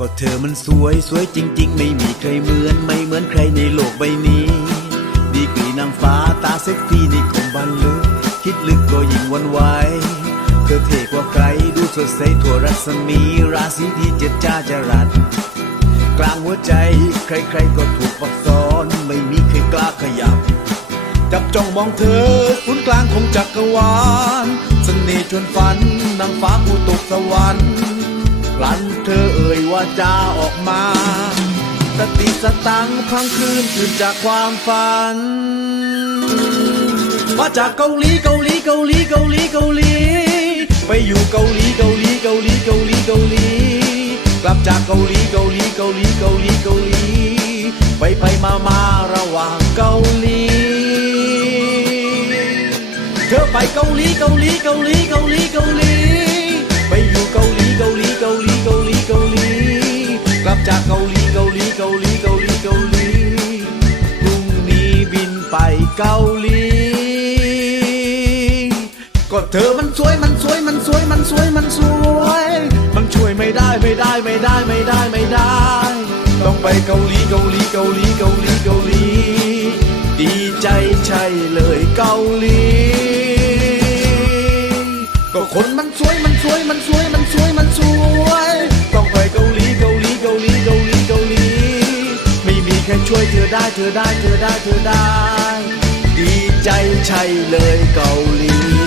ก็เธอมันสวยสวยจริง ๆ ไม่มีใครเหมือนไม่เหมือนใครในโลกใบนี้ ดีกรีนางฟ้าตาเซ็กซี่นี่คงบันลึก คิดลึกก็ยิ่งวันไหวเธอเท่กว่าใครดูสดใสทั่วรัศมีราศีที่เจ็ดจ้าจรัสกลางหัวใจ ใครๆก็ถูกปักซ้อนไม่มีใครกล้าขยับ จับจ้องมองเธอศูนย์กลางของจักรวาลเสน่ห์ชวนฝันนางฟ้าผู้ตกสวรรค์ กลั้นเธอเอ่ยว่าจาออกมา สติสตังค์พังคืนตื่นจากความฝัน มาจากเกาหลีเกาหลีเกาหลีเกาหลีเกาหลี ไปอยู่เกาหลีเกาหลีเกาหลีเกาหลีเกาหลี กลับจากเกาหลีเกาหลีเกาหลีเกาหลีเกาหลี ไปไปมามาระหว่างเกาหลีเธอไปเกาหลีเกาหลีเกาหลีเกาหลีเกาหลี ก็เธอมันสวยมันสวยมันสวยมันสวยมันสวย มันช่วยไม่ได้ไม่ได้ไม่ได้ไม่ได้ไม่ได้ ต้องไปเกาหลีเกาหลีเกาหลีเกาหลีเกาหลี ดีใจใช่เลยเกาหลี ก็คนมันสวยมันสวยมันสวยมันสวยมันสวย ต้องไปเกาหลีเกาหลีเกาหลีเกาหลีเกาหลี ไม่มีใครช่วยเธอได้เธอได้เธอได้เธอได้ ดีใจใช่เลยเกาหลี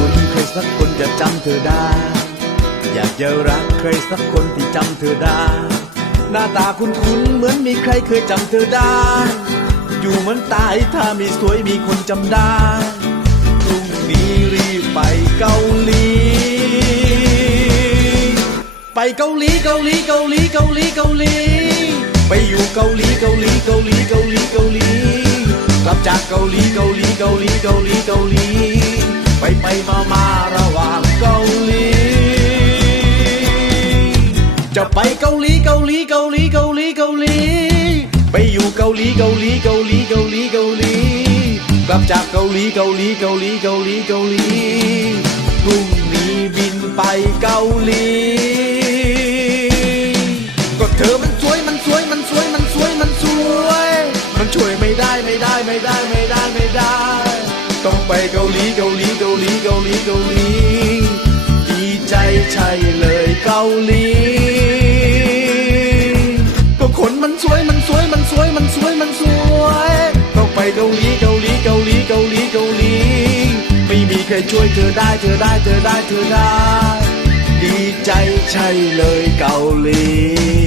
ุนใครสักคนจะจำเธอได้ อยากจะรักใครสักคนที่จำเธอได้ หน้าตาคุ้นๆเหมือนมีใครเคยจำเธอได้ อยู่เหมือนตายถ้ามีสวยมีคนจำได้พรุ่งนี้รีบไปเกาหลี ไปเกาหลีเกาหลีเกาหลีเกาหลีเกาหลี ไปอยู่เกาหลีเกาหลีเกาหลีเกาหลีเกาหลีกลับจากเกาหลีเกาหลีเกาหลีเกาหลีเกาหลี ไปไปมามาระหว่างเกาหลี จะไปเกาหลีเกาหลีเกาหลีเกาหลีเกาหลี ไปอยู่เกาหลีเกาหลีเกาหลีเกาหลีเกาหลี กลับจากเกาหลีเกาหลีเกาหลีเกาหลีเกาหลีพรุ่งนี้บินไปเกาหลี เกาหลี ดีใจใช่เลยเกาหลี ก็คนมันสวยมันสวยมันสวยมันสวยมันสวยต้องไปเกาหลีเกาหลีเกาหลีเกาหลีเกาหลี ไม่มีใครช่วยเธอได้เธอได้เธอได้เธอได้ ดีใจใช่เลยเกาหลี